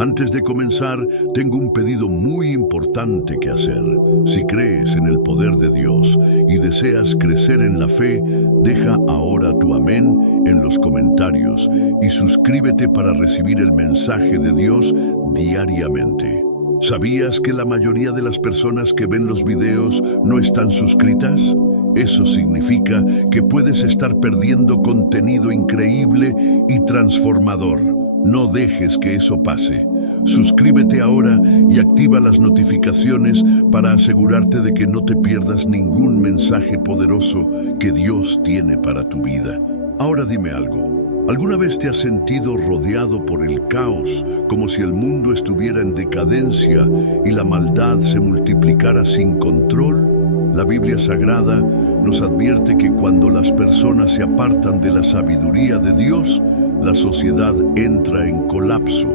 Antes de comenzar, tengo un pedido muy importante que hacer. Si crees en el poder de Dios y deseas crecer en la fe, deja ahora tu amén en los comentarios y suscríbete para recibir el mensaje de Dios diariamente. ¿Sabías que la mayoría de las personas que ven los videos no están suscritas? Eso significa que puedes estar perdiendo contenido increíble y transformador. No dejes que eso pase. Suscríbete ahora y activa las notificaciones para asegurarte de que no te pierdas ningún mensaje poderoso que Dios tiene para tu vida. Ahora dime algo. ¿Alguna vez te has sentido rodeado por el caos, como si el mundo estuviera en decadencia y la maldad se multiplicara sin control? La Biblia Sagrada nos advierte que cuando las personas se apartan de la sabiduría de Dios, la sociedad entra en colapso.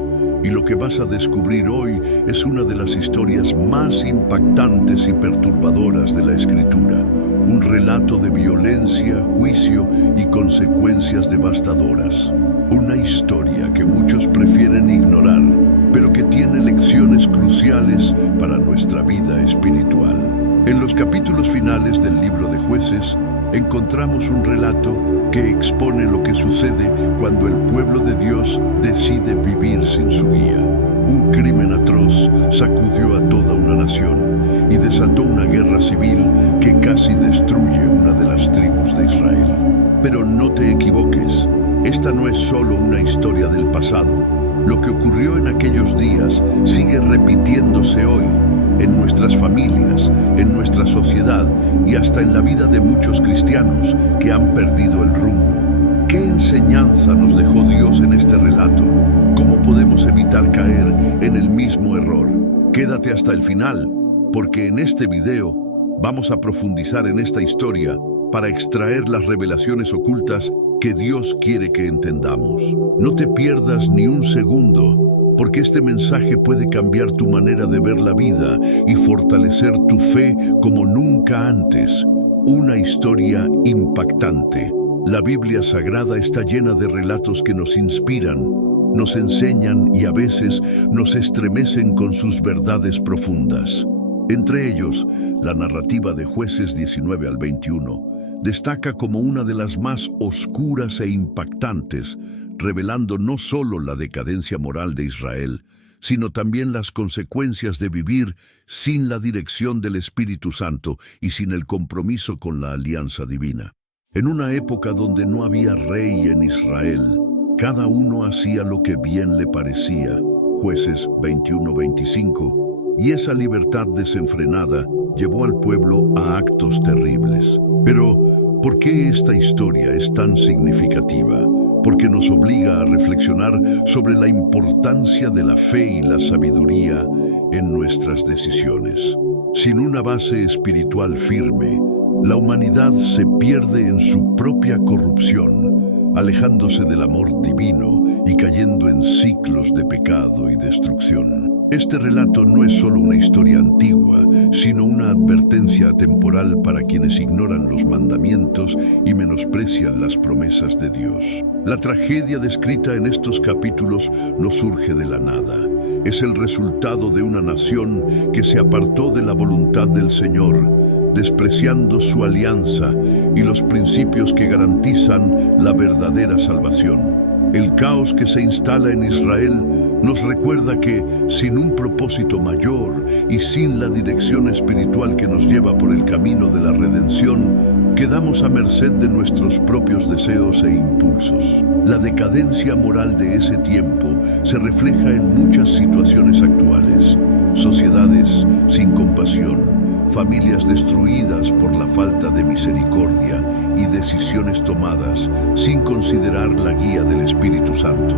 Y lo que vas a descubrir hoy es una de las historias más impactantes y perturbadoras de la Escritura. Un relato de violencia, juicio y consecuencias devastadoras. Una historia que muchos prefieren ignorar, pero que tiene lecciones cruciales para nuestra vida espiritual. En los capítulos finales del libro de Jueces, encontramos un relato que expone lo que sucede cuando el pueblo de Dios decide vivir sin su guía. Un crimen atroz sacudió a toda una nación y desató una guerra civil que casi destruye una de las tribus de Israel. Pero no te equivoques, esta no es solo una historia del pasado. Lo que ocurrió en aquellos días sigue repitiéndose hoy, en nuestras familias, en nuestra sociedad y hasta en la vida de muchos cristianos que han perdido el rumbo. ¿Qué enseñanza nos dejó Dios en este relato? ¿Cómo podemos evitar caer en el mismo error? Quédate hasta el final, porque en este video vamos a profundizar en esta historia para extraer las revelaciones ocultas que Dios quiere que entendamos. No te pierdas ni un segundo, porque este mensaje puede cambiar tu manera de ver la vida y fortalecer tu fe como nunca antes. Una historia impactante. La Biblia Sagrada está llena de relatos que nos inspiran, nos enseñan y a veces nos estremecen con sus verdades profundas. Entre ellos, la narrativa de Jueces 19 al 21 destaca como una de las más oscuras e impactantes, revelando no solo la decadencia moral de Israel, sino también las consecuencias de vivir sin la dirección del Espíritu Santo y sin el compromiso con la alianza divina. En una época donde no había rey en Israel, cada uno hacía lo que bien le parecía, Jueces 21-25, y esa libertad desenfrenada llevó al pueblo a actos terribles. Pero, ¿por qué esta historia es tan significativa? Porque nos obliga a reflexionar sobre la importancia de la fe y la sabiduría en nuestras decisiones. Sin una base espiritual firme, la humanidad se pierde en su propia corrupción, alejándose del amor divino y cayendo en ciclos de pecado y destrucción. Este relato no es solo una historia antigua, sino una advertencia atemporal para quienes ignoran los mandamientos y menosprecian las promesas de Dios. La tragedia descrita en estos capítulos no surge de la nada. Es el resultado de una nación que se apartó de la voluntad del Señor, despreciando su alianza y los principios que garantizan la verdadera salvación. El caos que se instala en Israel nos recuerda que, sin un propósito mayor y sin la dirección espiritual que nos lleva por el camino de la redención, quedamos a merced de nuestros propios deseos e impulsos. La decadencia moral de ese tiempo se refleja en muchas situaciones actuales: sociedades sin compasión, familias destruidas por la falta de misericordia y decisiones tomadas sin considerar la guía del Espíritu Santo.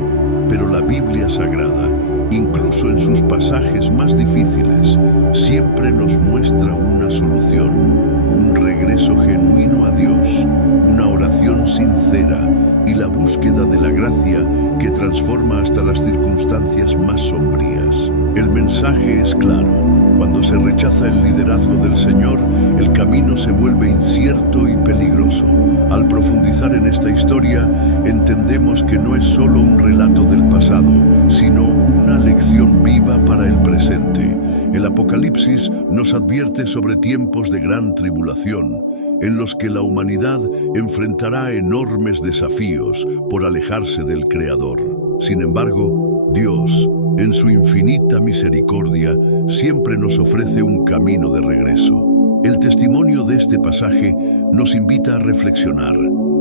Pero la Biblia Sagrada, incluso en sus pasajes más difíciles, siempre nos muestra una solución, un regreso genuino a Dios, una oración sincera y la búsqueda de la gracia que transforma hasta las circunstancias más sombrías. El mensaje es claro: Cuando se rechaza el liderazgo del Señor, el camino se vuelve incierto y peligroso. Al profundizar en esta historia, entendemos que no es solo un relato del pasado, sino una lección viva para el presente. El Apocalipsis nos advierte sobre tiempos de gran tribulación, en los que la humanidad enfrentará enormes desafíos por alejarse del Creador. Sin embargo, Dios, en su infinita misericordia, siempre nos ofrece un camino de regreso. El testimonio de este pasaje nos invita a reflexionar.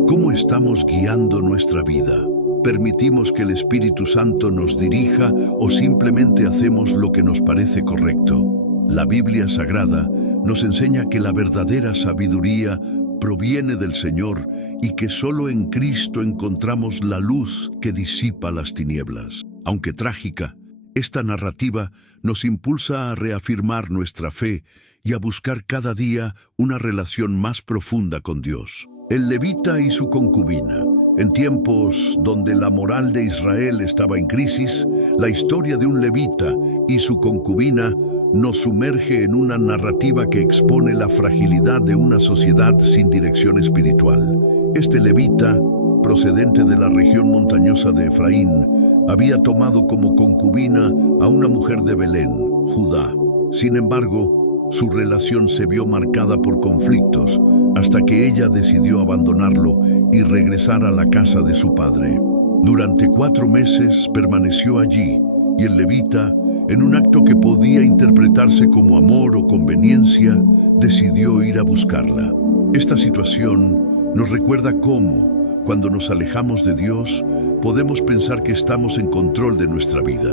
¿Cómo estamos guiando nuestra vida? ¿Permitimos que el Espíritu Santo nos dirija o simplemente hacemos lo que nos parece correcto? La Biblia Sagrada nos enseña que la verdadera sabiduría proviene del Señor y que solo en Cristo encontramos la luz que disipa las tinieblas. Aunque trágica, esta narrativa nos impulsa a reafirmar nuestra fe y a buscar cada día una relación más profunda con Dios. El levita y su concubina. En tiempos donde la moral de Israel estaba en crisis, la historia de un levita y su concubina nos sumerge en una narrativa que expone la fragilidad de una sociedad sin dirección espiritual. Este levita, procedente de la región montañosa de Efraín, había tomado como concubina a una mujer de Belén, Judá. Sin embargo, su relación se vio marcada por conflictos hasta que ella decidió abandonarlo y regresar a la casa de su padre. Durante 4 meses permaneció allí y el levita, en un acto que podía interpretarse como amor o conveniencia, decidió ir a buscarla. Esta situación nos recuerda cómo, cuando nos alejamos de Dios, podemos pensar que estamos en control de nuestra vida.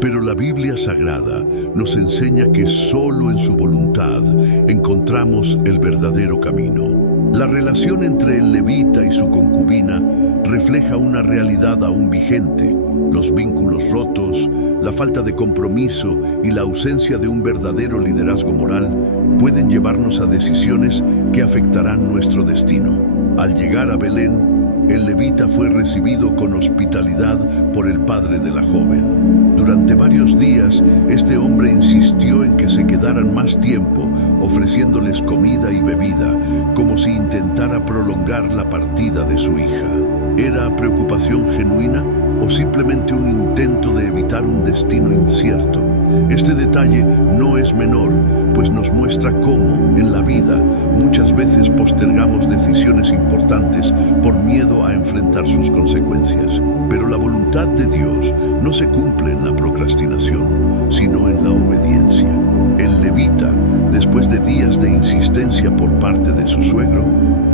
Pero la Biblia Sagrada nos enseña que solo en su voluntad encontramos el verdadero camino. La relación entre el levita y su concubina refleja una realidad aún vigente. Los vínculos rotos, la falta de compromiso y la ausencia de un verdadero liderazgo moral pueden llevarnos a decisiones que afectarán nuestro destino. Al llegar a Belén, el levita fue recibido con hospitalidad por el padre de la joven. Durante varios días, este hombre insistió en que se quedaran más tiempo, ofreciéndoles comida y bebida, como si intentara prolongar la partida de su hija. ¿Era preocupación genuina o simplemente un intento de evitar un destino incierto? Este detalle no es menor, pues nos muestra cómo, en la vida, muchas veces postergamos decisiones importantes por miedo a enfrentar sus consecuencias. Pero la voluntad de Dios no se cumple en la procrastinación, sino en la obediencia. El levita, después de días de insistencia por parte de su suegro,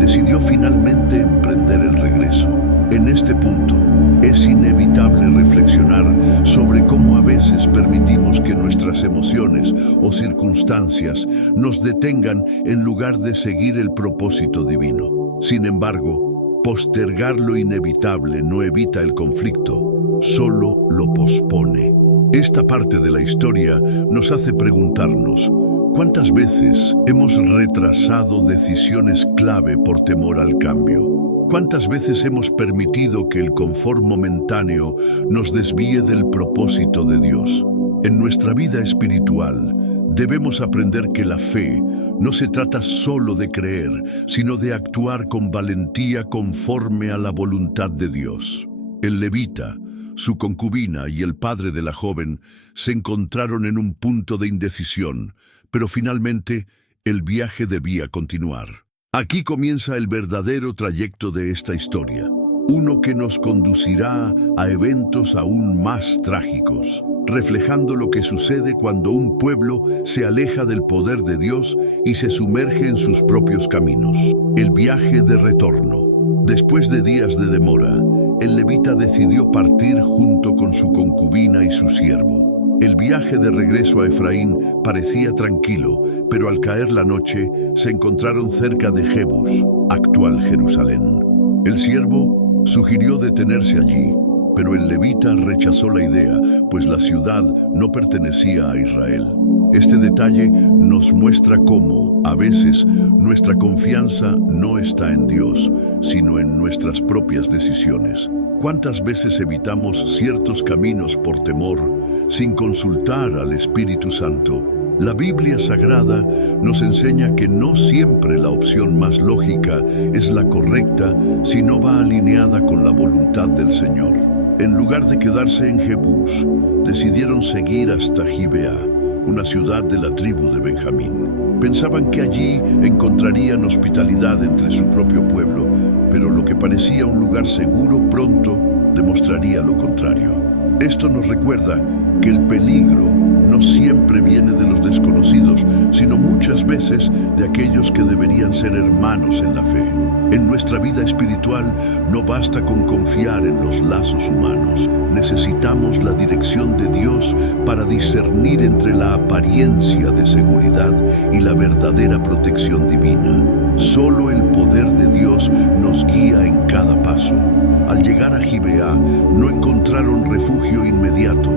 decidió finalmente emprender el regreso. En este punto, es inevitable reflexionar sobre cómo a veces permitimos que nuestras emociones o circunstancias nos detengan en lugar de seguir el propósito divino. Sin embargo, postergar lo inevitable no evita el conflicto, solo lo pospone. Esta parte de la historia nos hace preguntarnos, ¿cuántas veces hemos retrasado decisiones clave por temor al cambio? ¿Cuántas veces hemos permitido que el confort momentáneo nos desvíe del propósito de Dios? En nuestra vida espiritual, debemos aprender que la fe no se trata solo de creer, sino de actuar con valentía conforme a la voluntad de Dios. El levita, su concubina y el padre de la joven se encontraron en un punto de indecisión, pero finalmente el viaje debía continuar. Aquí comienza el verdadero trayecto de esta historia, uno que nos conducirá a eventos aún más trágicos, reflejando lo que sucede cuando un pueblo se aleja del poder de Dios y se sumerge en sus propios caminos. El viaje de retorno. Después de días de demora, el levita decidió partir junto con su concubina y su siervo. El viaje de regreso a Efraín parecía tranquilo, pero al caer la noche se encontraron cerca de Jebús, actual Jerusalén. El siervo sugirió detenerse allí, pero el levita rechazó la idea, pues la ciudad no pertenecía a Israel. Este detalle nos muestra cómo, a veces, nuestra confianza no está en Dios, sino en nuestras propias decisiones. ¿Cuántas veces evitamos ciertos caminos por temor, sin consultar al Espíritu Santo? La Biblia Sagrada nos enseña que no siempre la opción más lógica es la correcta si no va alineada con la voluntad del Señor. En lugar de quedarse en Jebús, decidieron seguir hasta Gibeá, una ciudad de la tribu de Benjamín. Pensaban que allí encontrarían hospitalidad entre su propio pueblo, pero lo que parecía un lugar seguro pronto demostraría lo contrario. Esto nos recuerda que el peligro no siempre viene de los desconocidos, sino muchas veces de aquellos que deberían ser hermanos en la fe. En nuestra vida espiritual no basta con confiar en los lazos humanos. Necesitamos la dirección de Dios para discernir entre la apariencia de seguridad y la verdadera protección divina. Solo el poder de Dios nos guía en cada paso. Al llegar a Gibeá, no encontraron refugio inmediato.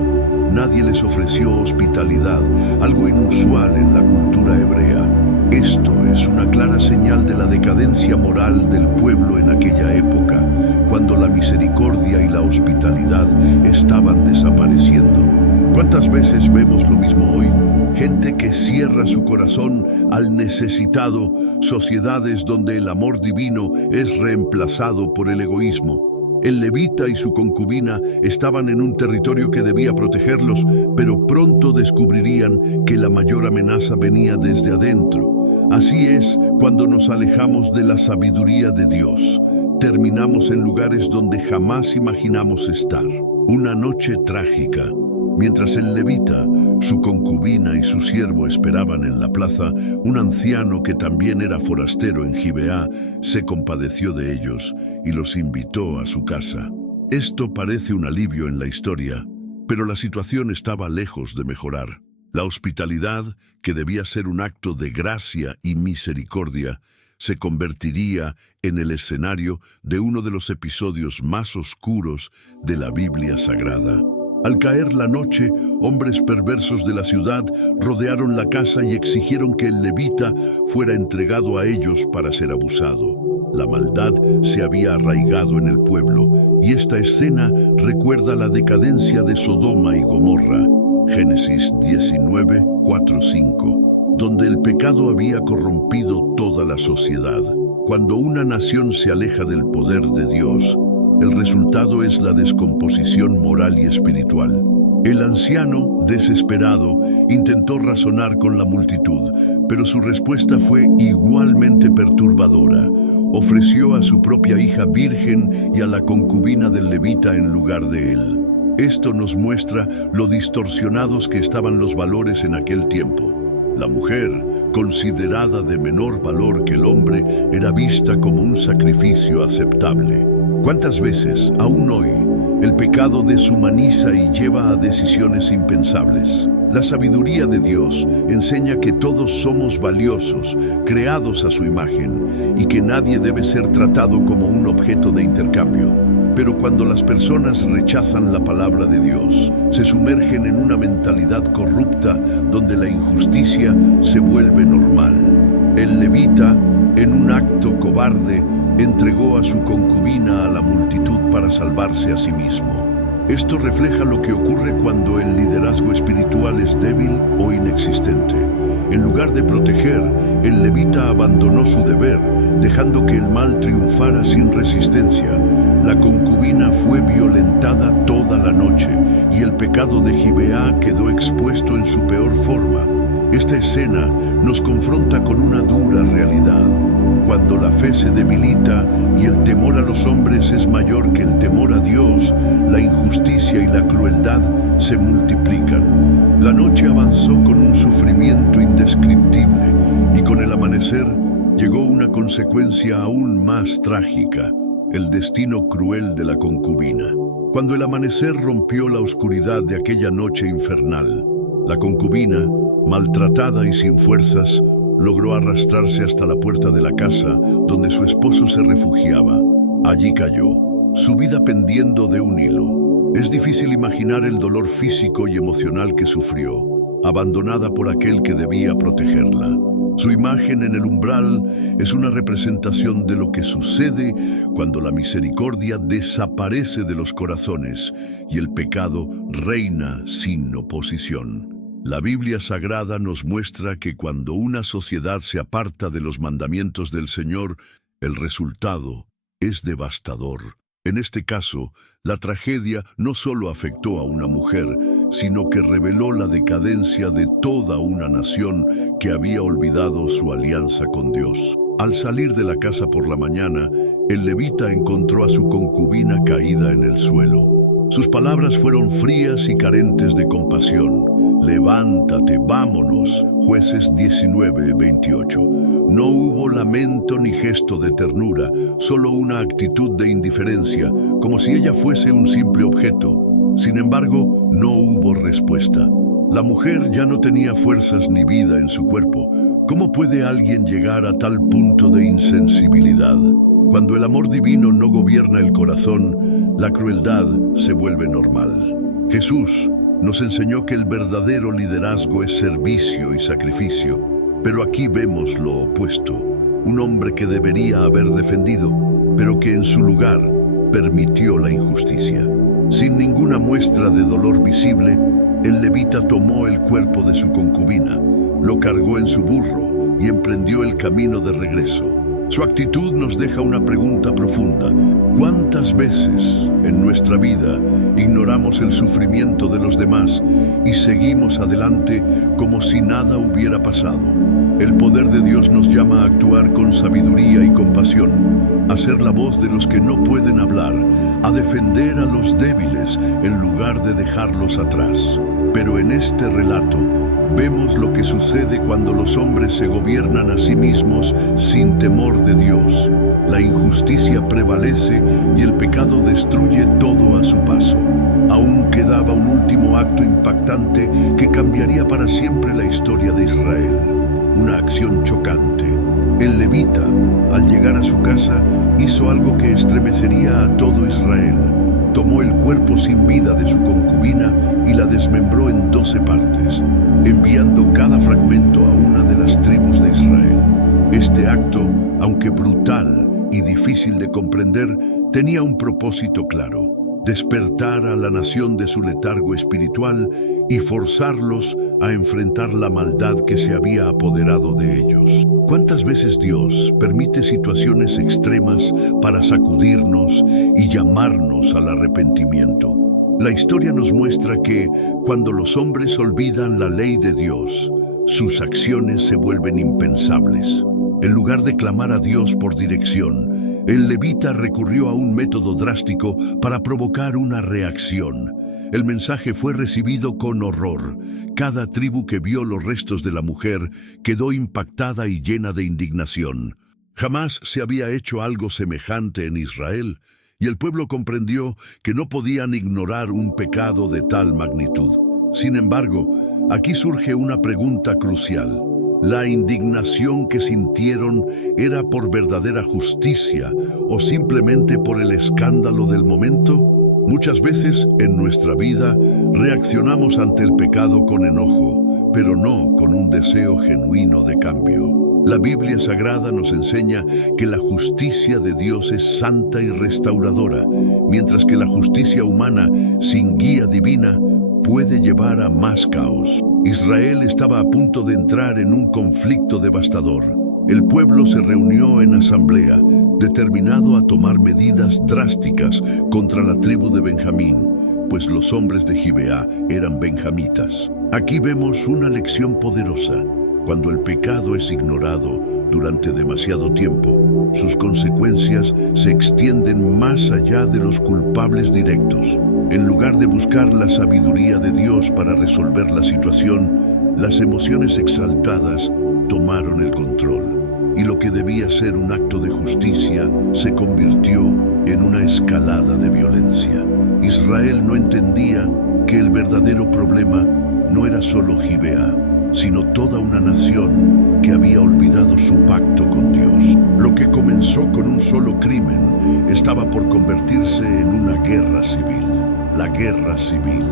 Nadie les ofreció hospitalidad, algo inusual en la cultura hebrea. Esto es una clara señal de la decadencia moral del pueblo en aquella época, cuando la misericordia y la hospitalidad estaban desapareciendo. ¿Cuántas veces vemos lo mismo hoy? Gente que cierra su corazón al necesitado, sociedades donde el amor divino es reemplazado por el egoísmo. El levita y su concubina estaban en un territorio que debía protegerlos, pero pronto descubrirían que la mayor amenaza venía desde adentro. Así es cuando nos alejamos de la sabiduría de Dios. Terminamos en lugares donde jamás imaginamos estar. Una noche trágica. Mientras el levita, su concubina y su siervo esperaban en la plaza, un anciano que también era forastero en Gibeá se compadeció de ellos y los invitó a su casa. Esto parece un alivio en la historia, pero la situación estaba lejos de mejorar. La hospitalidad, que debía ser un acto de gracia y misericordia, se convertiría en el escenario de uno de los episodios más oscuros de la Biblia Sagrada. Al caer la noche, hombres perversos de la ciudad rodearon la casa y exigieron que el levita fuera entregado a ellos para ser abusado. La maldad se había arraigado en el pueblo, y esta escena recuerda la decadencia de Sodoma y Gomorra, Génesis 19, 4, 5, donde el pecado había corrompido toda la sociedad. Cuando una nación se aleja del poder de Dios, el resultado es la descomposición moral y espiritual. El anciano, desesperado, intentó razonar con la multitud, pero su respuesta fue igualmente perturbadora. Ofreció a su propia hija virgen y a la concubina del levita en lugar de él. Esto nos muestra lo distorsionados que estaban los valores en aquel tiempo. La mujer, considerada de menor valor que el hombre, era vista como un sacrificio aceptable. ¿Cuántas veces, aún hoy, el pecado deshumaniza y lleva a decisiones impensables? La sabiduría de Dios enseña que todos somos valiosos, creados a su imagen, y que nadie debe ser tratado como un objeto de intercambio. Pero cuando las personas rechazan la palabra de Dios, se sumergen en una mentalidad corrupta donde la injusticia se vuelve normal. El levita, en un acto cobarde, entregó a su concubina a la multitud para salvarse a sí mismo. Esto refleja lo que ocurre cuando el liderazgo espiritual es débil o inexistente. En lugar de proteger, el levita abandonó su deber, dejando que el mal triunfara sin resistencia. La concubina fue violentada toda la noche y el pecado de Gibeá quedó expuesto en su peor forma. Esta escena nos confronta con una dura realidad. Cuando la fe se debilita y el temor a los hombres es mayor que el temor a Dios, la injusticia y la crueldad se multiplican. La noche avanzó con un sufrimiento indescriptible y con el amanecer llegó una consecuencia aún más trágica, el destino cruel de la concubina. Cuando el amanecer rompió la oscuridad de aquella noche infernal, la concubina, maltratada y sin fuerzas, logró arrastrarse hasta la puerta de la casa donde su esposo se refugiaba. Allí cayó, su vida pendiendo de un hilo. Es difícil imaginar el dolor físico y emocional que sufrió, abandonada por aquel que debía protegerla. Su imagen en el umbral es una representación de lo que sucede cuando la misericordia desaparece de los corazones y el pecado reina sin oposición. La Biblia Sagrada nos muestra que cuando una sociedad se aparta de los mandamientos del Señor, el resultado es devastador. En este caso, la tragedia no solo afectó a una mujer, sino que reveló la decadencia de toda una nación que había olvidado su alianza con Dios. Al salir de la casa por la mañana, el levita encontró a su concubina caída en el suelo. Sus palabras fueron frías y carentes de compasión. «Levántate, vámonos». Jueces 19:28. No hubo lamento ni gesto de ternura, solo una actitud de indiferencia, como si ella fuese un simple objeto. Sin embargo, no hubo respuesta. La mujer ya no tenía fuerzas ni vida en su cuerpo. ¿Cómo puede alguien llegar a tal punto de insensibilidad? Cuando el amor divino no gobierna el corazón, la crueldad se vuelve normal. Jesús nos enseñó que el verdadero liderazgo es servicio y sacrificio, pero aquí vemos lo opuesto. Un hombre que debería haber defendido, pero que en su lugar permitió la injusticia. Sin ninguna muestra de dolor visible, el levita tomó el cuerpo de su concubina, lo cargó en su burro y emprendió el camino de regreso. Su actitud nos deja una pregunta profunda. ¿Cuántas veces en nuestra vida ignoramos el sufrimiento de los demás y seguimos adelante como si nada hubiera pasado? El poder de Dios nos llama a actuar con sabiduría y compasión, a ser la voz de los que no pueden hablar, a defender a los débiles en lugar de dejarlos atrás. Pero en este relato, vemos lo que sucede cuando los hombres se gobiernan a sí mismos sin temor de Dios. La injusticia prevalece y el pecado destruye todo a su paso. Aún quedaba un último acto impactante que cambiaría para siempre la historia de Israel. Una acción chocante. El levita, al llegar a su casa, hizo algo que estremecería a todo Israel. Tomó el cuerpo sin vida de su concubina y la desmembró en 12 partes, enviando cada fragmento a una de las tribus de Israel. Este acto, aunque brutal y difícil de comprender, tenía un propósito claro: despertar a la nación de su letargo espiritual y forzarlos a enfrentar la maldad que se había apoderado de ellos. ¿Cuántas veces Dios permite situaciones extremas para sacudirnos y llamarnos al arrepentimiento? La historia nos muestra que, cuando los hombres olvidan la ley de Dios, sus acciones se vuelven impensables. En lugar de clamar a Dios por dirección, el levita recurrió a un método drástico para provocar una reacción. El mensaje fue recibido con horror. Cada tribu que vio los restos de la mujer quedó impactada y llena de indignación. Jamás se había hecho algo semejante en Israel, y el pueblo comprendió que no podían ignorar un pecado de tal magnitud. Sin embargo, aquí surge una pregunta crucial. ¿La indignación que sintieron era por verdadera justicia o simplemente por el escándalo del momento? Muchas veces en nuestra vida reaccionamos ante el pecado con enojo, pero no con un deseo genuino de cambio. La Biblia Sagrada nos enseña que la justicia de Dios es santa y restauradora, mientras que la justicia humana, sin guía divina, puede llevar a más caos. Israel estaba a punto de entrar en un conflicto devastador. El pueblo se reunió en asamblea, determinado a tomar medidas drásticas contra la tribu de Benjamín, pues los hombres de Gibeá eran benjamitas. Aquí vemos una lección poderosa. Cuando el pecado es ignorado durante demasiado tiempo, sus consecuencias se extienden más allá de los culpables directos. En lugar de buscar la sabiduría de Dios para resolver la situación, las emociones exaltadas tomaron el control, y lo que debía ser un acto de justicia se convirtió en una escalada de violencia. Israel no entendía que el verdadero problema no era solo Gibeá, sino toda una nación que había olvidado su pacto con Dios. Lo que comenzó con un solo crimen estaba por convertirse en una guerra civil. La guerra civil.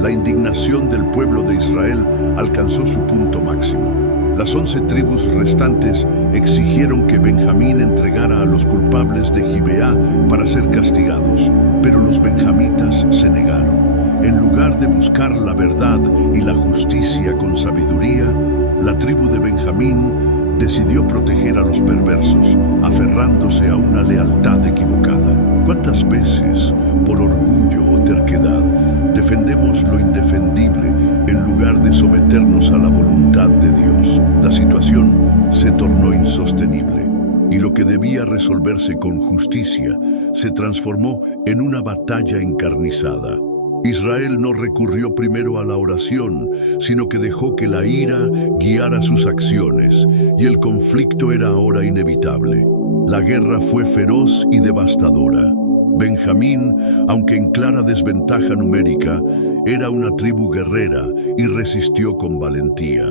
La indignación del pueblo de Israel alcanzó su punto máximo. Las 11 tribus restantes exigieron que Benjamín entregara a los culpables de Gibeá para ser castigados, pero los benjamitas se negaron. En lugar de buscar la verdad y la justicia con sabiduría, la tribu de Benjamín decidió proteger a los perversos, aferrándose a una lealtad equivocada. ¿Cuántas veces, por orgullo o terquedad, defendemos lo indefendible en lugar de someternos a la voluntad de Dios? La situación se tornó insostenible y lo que debía resolverse con justicia se transformó en una batalla encarnizada. Israel no recurrió primero a la oración, sino que dejó que la ira guiara sus acciones, y el conflicto era ahora inevitable. La guerra fue feroz y devastadora. Benjamín, aunque en clara desventaja numérica, era una tribu guerrera y resistió con valentía.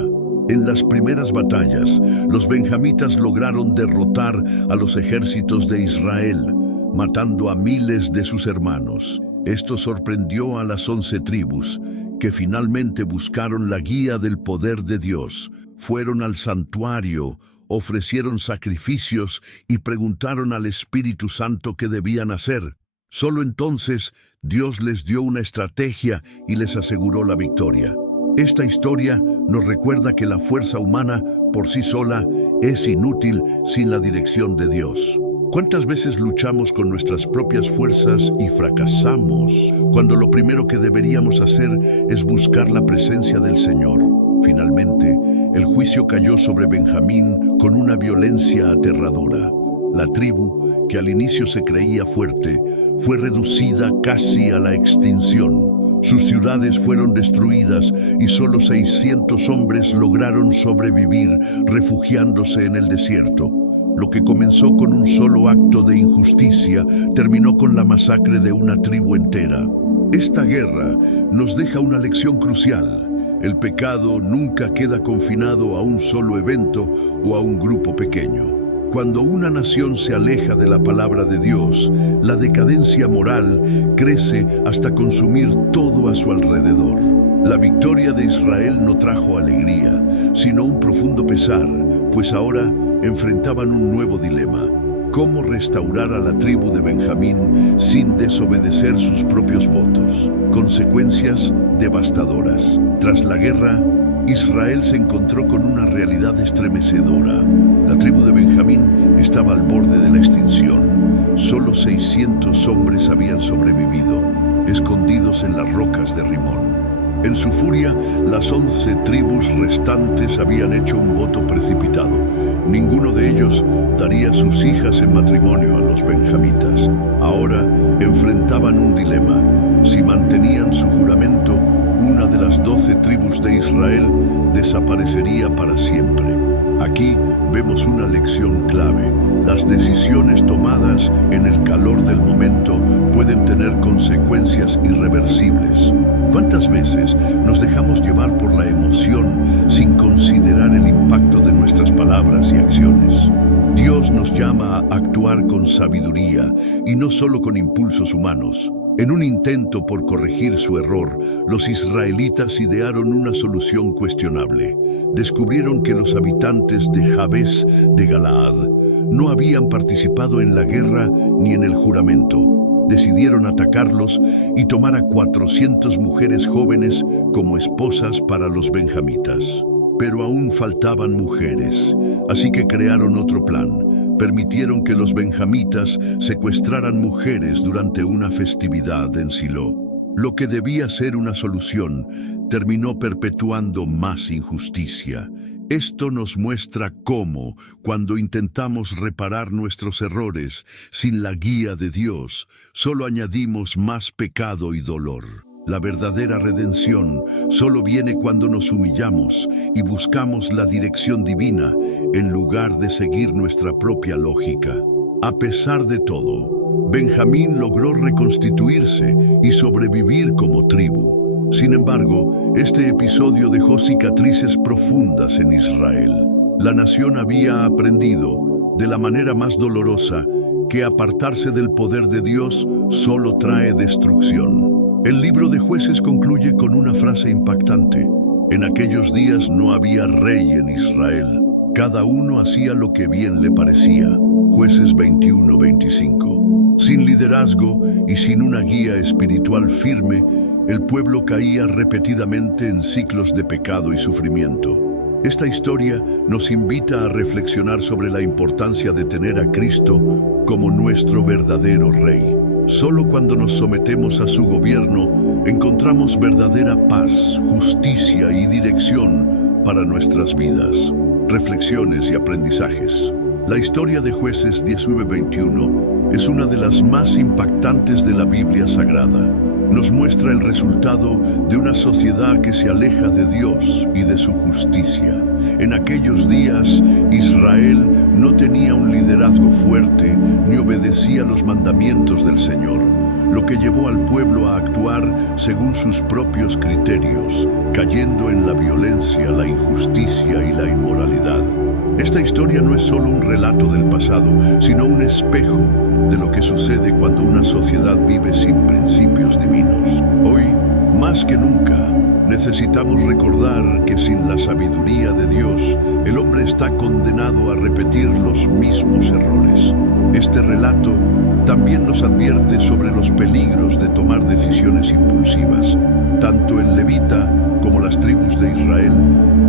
En las primeras batallas, los benjamitas lograron derrotar a los ejércitos de Israel, matando a miles de sus hermanos. Esto sorprendió a las 11 tribus, que finalmente buscaron la guía del poder de Dios. Fueron al santuario, ofrecieron sacrificios y preguntaron al Espíritu Santo qué debían hacer. Solo entonces Dios les dio una estrategia y les aseguró la victoria. Esta historia nos recuerda que la fuerza humana por sí sola es inútil sin la dirección de Dios. ¿Cuántas veces luchamos con nuestras propias fuerzas y fracasamos, cuando lo primero que deberíamos hacer es buscar la presencia del Señor? Finalmente, el juicio cayó sobre Benjamín con una violencia aterradora. La tribu, que al inicio se creía fuerte, fue reducida casi a la extinción. Sus ciudades fueron destruidas y solo 600 hombres lograron sobrevivir, refugiándose en el desierto. Lo que comenzó con un solo acto de injusticia terminó con la masacre de una tribu entera. Esta guerra nos deja una lección crucial. El pecado nunca queda confinado a un solo evento o a un grupo pequeño. Cuando una nación se aleja de la palabra de Dios, la decadencia moral crece hasta consumir todo a su alrededor. La victoria de Israel no trajo alegría, sino un profundo pesar, pues ahora enfrentaban un nuevo dilema: cómo restaurar a la tribu de Benjamín sin desobedecer sus propios votos. Consecuencias devastadoras. Tras la guerra, Israel se encontró con una realidad estremecedora. La tribu de Benjamín estaba al borde de la extinción. Solo 600 hombres habían sobrevivido, escondidos en las rocas de Rimón. En su furia, las 11 tribus restantes habían hecho un voto precipitado. Ninguno de ellos daría sus hijas en matrimonio a los benjamitas. Ahora enfrentaban un dilema. Si mantenían su juramento, una de las 12 tribus de Israel desaparecería para siempre. Aquí vemos una lección clave. Las decisiones tomadas en el calor del momento pueden tener consecuencias irreversibles. ¿Cuántas veces nos dejamos llevar por la emoción sin considerar el impacto de nuestras palabras y acciones? Dios nos llama a actuar con sabiduría y no solo con impulsos humanos. En un intento por corregir su error, los israelitas idearon una solución cuestionable. Descubrieron que los habitantes de Jabes de Galaad no habían participado en la guerra ni en el juramento. Decidieron atacarlos y tomar a 400 mujeres jóvenes como esposas para los benjamitas. Pero aún faltaban mujeres, así que crearon otro plan. Permitieron que los benjamitas secuestraran mujeres durante una festividad en Silo. Lo que debía ser una solución terminó perpetuando más injusticia. Esto nos muestra cómo, cuando intentamos reparar nuestros errores sin la guía de Dios, solo añadimos más pecado y dolor. La verdadera redención solo viene cuando nos humillamos y buscamos la dirección divina en lugar de seguir nuestra propia lógica. A pesar de todo, Benjamín logró reconstituirse y sobrevivir como tribu. Sin embargo, este episodio dejó cicatrices profundas en Israel. La nación había aprendido, de la manera más dolorosa, que apartarse del poder de Dios solo trae destrucción. El libro de Jueces concluye con una frase impactante. En aquellos días no había rey en Israel. Cada uno hacía lo que bien le parecía. Jueces 21-25. Sin liderazgo y sin una guía espiritual firme, el pueblo caía repetidamente en ciclos de pecado y sufrimiento. Esta historia nos invita a reflexionar sobre la importancia de tener a Cristo como nuestro verdadero Rey. Solo cuando nos sometemos a su gobierno encontramos verdadera paz, justicia y dirección para nuestras vidas. Reflexiones y aprendizajes. La historia de Jueces 19:21 es una de las más impactantes de la Biblia Sagrada. Nos muestra el resultado de una sociedad que se aleja de Dios y de su justicia. En aquellos días, Israel no tenía un liderazgo fuerte ni obedecía los mandamientos del Señor, lo que llevó al pueblo a actuar según sus propios criterios, cayendo en la violencia, la injusticia y la inmoralidad. Esta historia no es solo un relato del pasado, sino un espejo de lo que sucede cuando una sociedad vive sin principios divinos. Hoy, más que nunca, necesitamos recordar que sin la sabiduría de Dios, el hombre está condenado a repetir los mismos errores. Este relato también nos advierte sobre los peligros de tomar decisiones impulsivas. Tanto el levita como las tribus de Israel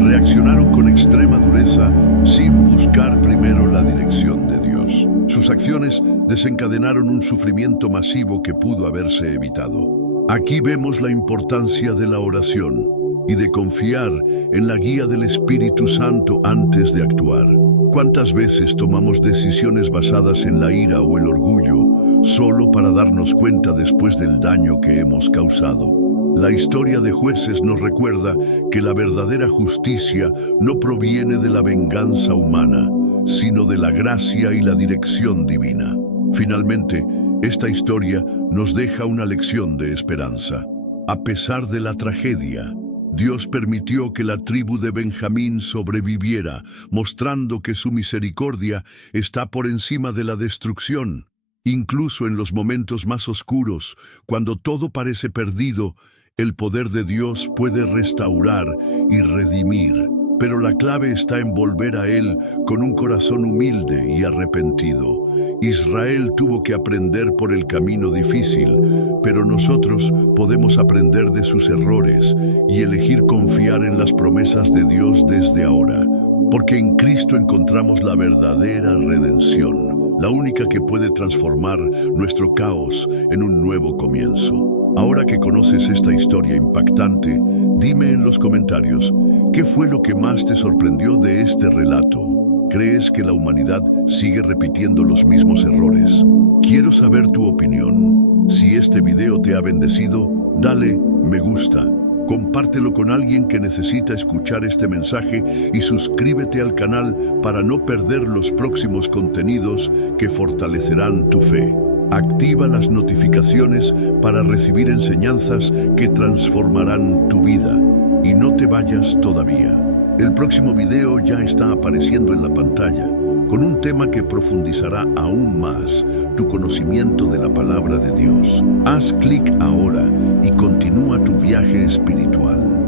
reaccionaron con extrema dureza sin buscar primero la dirección de Dios. Sus acciones desencadenaron un sufrimiento masivo que pudo haberse evitado. Aquí vemos la importancia de la oración y de confiar en la guía del Espíritu Santo antes de actuar. ¿Cuántas veces tomamos decisiones basadas en la ira o el orgullo solo para darnos cuenta después del daño que hemos causado? La historia de Jueces nos recuerda que la verdadera justicia no proviene de la venganza humana, sino de la gracia y la dirección divina. Finalmente, esta historia nos deja una lección de esperanza. A pesar de la tragedia, Dios permitió que la tribu de Benjamín sobreviviera, mostrando que su misericordia está por encima de la destrucción. Incluso en los momentos más oscuros, cuando todo parece perdido, el poder de Dios puede restaurar y redimir. Pero la clave está en volver a Él con un corazón humilde y arrepentido. Israel tuvo que aprender por el camino difícil, pero nosotros podemos aprender de sus errores y elegir confiar en las promesas de Dios desde ahora. Porque en Cristo encontramos la verdadera redención, la única que puede transformar nuestro caos en un nuevo comienzo. Ahora que conoces esta historia impactante, dime en los comentarios, ¿qué fue lo que más te sorprendió de este relato? ¿Crees que la humanidad sigue repitiendo los mismos errores? Quiero saber tu opinión. Si este video te ha bendecido, dale me gusta. Compártelo con alguien que necesita escuchar este mensaje y suscríbete al canal para no perder los próximos contenidos que fortalecerán tu fe. Activa las notificaciones para recibir enseñanzas que transformarán tu vida. Y no te vayas todavía. El próximo video ya está apareciendo en la pantalla, con un tema que profundizará aún más tu conocimiento de la palabra de Dios. Haz clic ahora y continúa tu viaje espiritual.